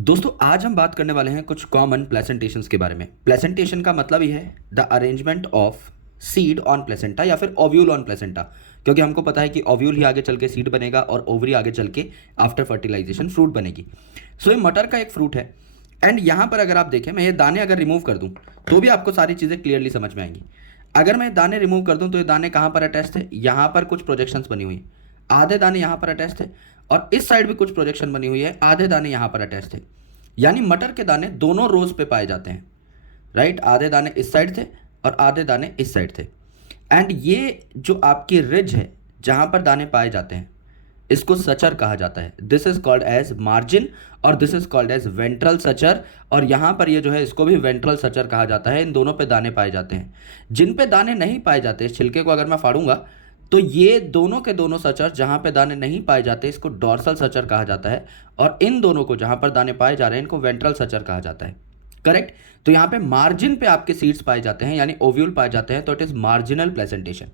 दोस्तों आज हम बात करने वाले हैं कुछ कॉमन प्लेसेंटेशंस के बारे में। प्लेसेंटेशन का मतलब ही है the arrangement of seed on placenta या फिर ओव्यूल ऑन प्लेसेंटा, क्योंकि हमको पता है कि ओव्यूल ही आगे चल के सीड बनेगा और ओवरी आगे चल के आफ्टर फर्टिलाइजेशन फ्रूट बनेगी। सो ये मटर का एक फ्रूट है एंड यहाँ पर अगर आप देखें, मैं ये दाने अगर रिमूव कर दूँ तो भी आपको सारी चीज़ें क्लियरली समझ में आएंगी। अगर मैं दाने रिमूव कर दूँ तो ये दाने कहाँ पर अटैच थे, यहाँ पर कुछ प्रोजेक्शंस बनी हुई हैं, आधे दाने यहाँ पर अटैच थे और इस साइड भी कुछ प्रोजेक्शन बनी हुई है, आधे दाने यहाँ पर अटैच थे। यानी मटर के दाने दोनों रोज पे पाए जाते हैं, राइट। आधे दाने इस साइड थे और आधे दाने इस साइड थे। एंड ये जो आपकी रिज है जहां पर दाने पाए जाते हैं इसको सचर कहा जाता है। This is called as margin और this is called as ventral suture. और यहां पर ये जो है इसको भी वेंट्रल सचर कहा जाता है। इन दोनों पे दाने पाए जाते हैं। जिन पे दाने नहीं पाए जाते, छिलके को अगर मैं फाड़ूंगा तो ये दोनों के दोनों सचर जहां पे दाने नहीं पाए जाते इसको डॉर्सल सचर कहा जाता है और इन दोनों को जहां पर दाने पाए जा रहे हैं इनको वेंट्रल सचर कहा जाता है। करेक्ट। तो यहाँ पे मार्जिन पे आपके सीड्स पाए जाते हैं यानी ओव्यूल पाए जाते हैं, तो इट इज मार्जिनल प्लेसेंटेशन।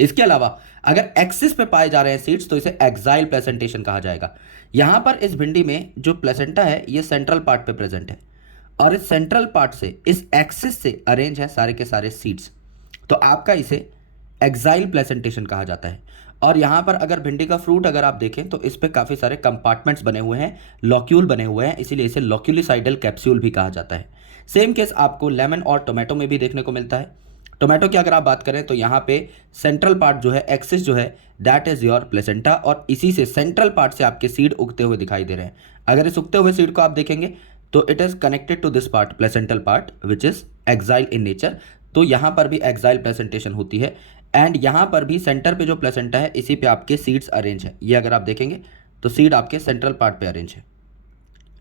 इसके अलावा अगर एक्सिस पे पाए जा रहे हैं सीड्स तो इसे एक्साइल प्लेसेंटेशन कहा जाएगा। यहां पर इस भिंडी में जो प्लेसेंटा है ये सेंट्रल पार्ट पे प्रेजेंट है और इस सेंट्रल पार्ट से इस एक्सिस से अरेंज है सारे के सारे सीड्स, तो आपका इसे एक्साइल प्लेसेंटेशन कहा जाता है। और यहाँ पर अगर भिंडी का फ्रूट अगर आप देखें तो इस पे काफ़ी सारे कंपार्टमेंट्स बने हुए हैं, लॉक्यूल बने हुए हैं, इसीलिए इसे लॉक्यूलिसाइडल कैप्सूल भी कहा जाता है। सेम केस आपको लेमन और टोमेटो में भी देखने को मिलता है। टोमेटो की अगर आप बात करें तो यहाँ पे सेंट्रल पार्ट जो है, एक्सिस जो है, दैट इज योर प्लेसेंटा और इसी से सेंट्रल पार्ट से आपके सीड उगते हुए दिखाई दे रहे हैं। अगर इस उगते हुए सीड को आप देखेंगे तो it is connected to this part, placental part, which is exile in nature. तो यहाँ पर भी एक्साइल प्लेसेंटेशन होती है एंड यहाँ पर भी सेंटर पे जो प्लेसेंटा है इसी पे आपके सीड्स अरेंज है। ये अगर आप देखेंगे तो सीड आपके सेंट्रल पार्ट पे अरेंज है,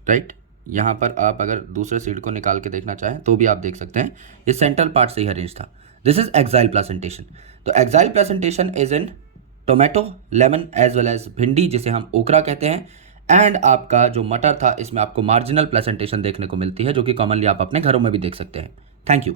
राइट। यहाँ पर आप अगर दूसरे सीड को निकाल के देखना चाहें तो भी आप देख सकते हैं ये सेंट्रल पार्ट से ही अरेंज था। This is axile placentation. तो axile placentation is in tomato, lemon as well as भिंडी जिसे हम ओकरा कहते हैं। एंड आपका जो मटर था इसमें आपको मार्जिनल प्लेसेंटेशन देखने को मिलती है जो कि कॉमनली आप अपने घरों में भी देख सकते हैं। Thank you.